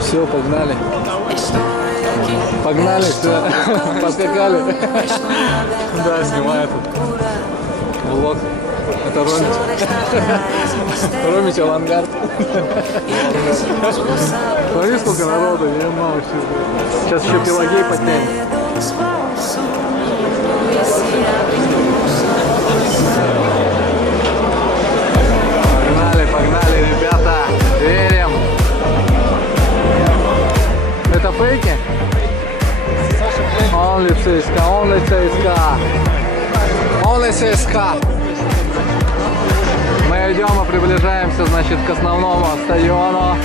Все, погнали. Погнали, все. Поскакали. Да, снимаю тут влог. Это Ромич. Ромич авангард. Смотри, сколько народу, я мало все. Сейчас еще Пелагей подтянем. Погнали, погнали, ребята. Верим. Это фейки? Only CSKA, only CSKA. Only CSKA. Мы идем и приближаемся, значит, к основному стадиону.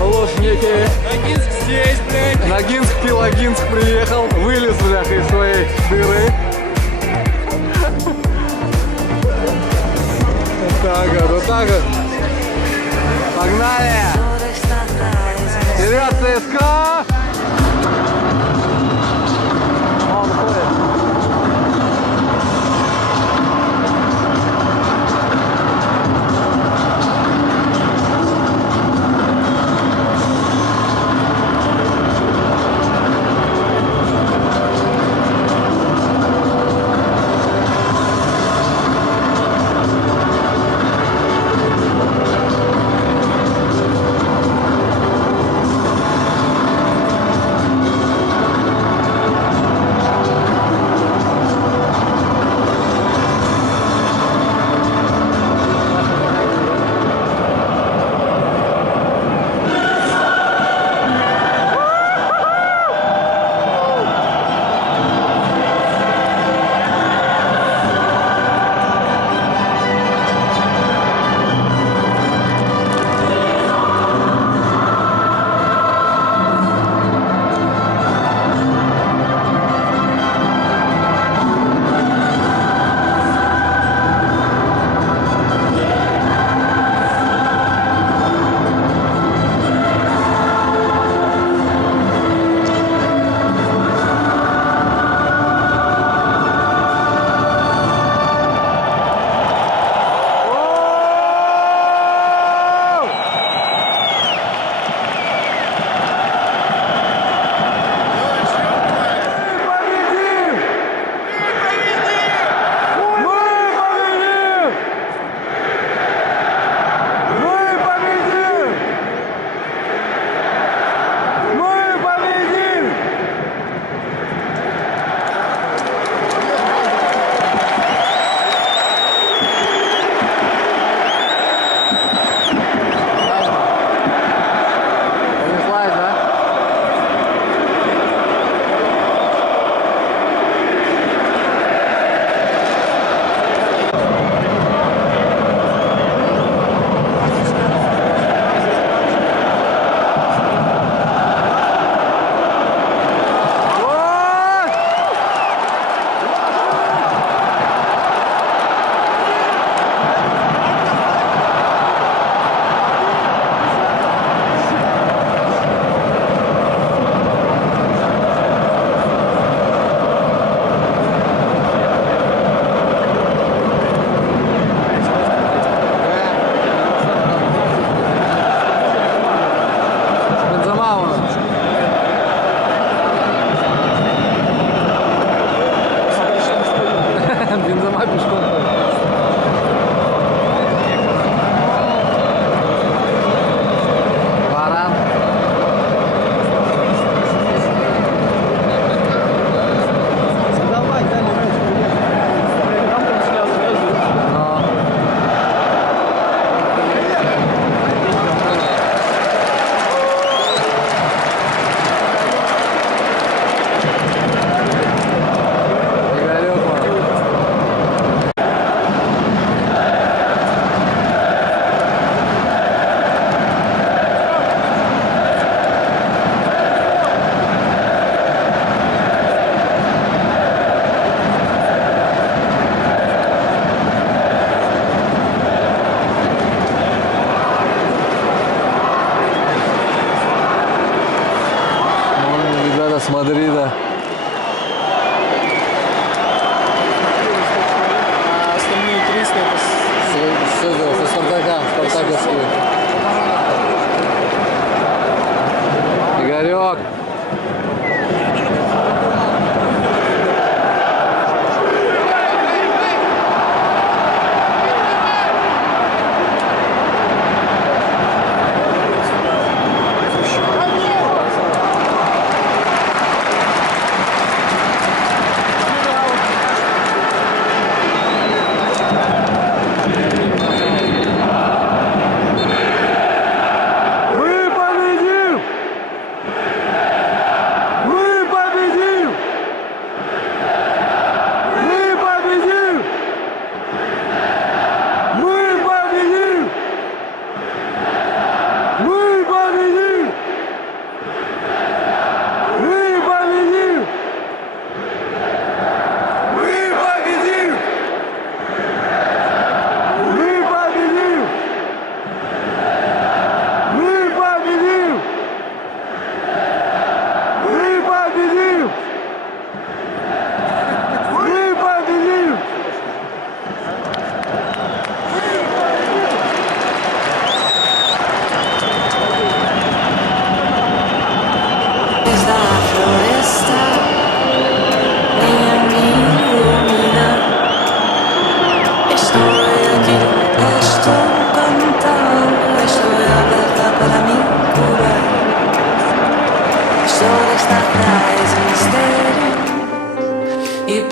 Лужники. Ногинск здесь, блядь. Ногинск, Пилагинск приехал. Вылез, бляха, из своей дыры. Вот так вот. Погнали! Вперед, ЦСКА! Он ходит.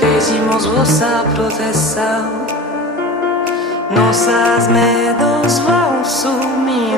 Pedimos vossa proteção. Nossas medos vão sumindo.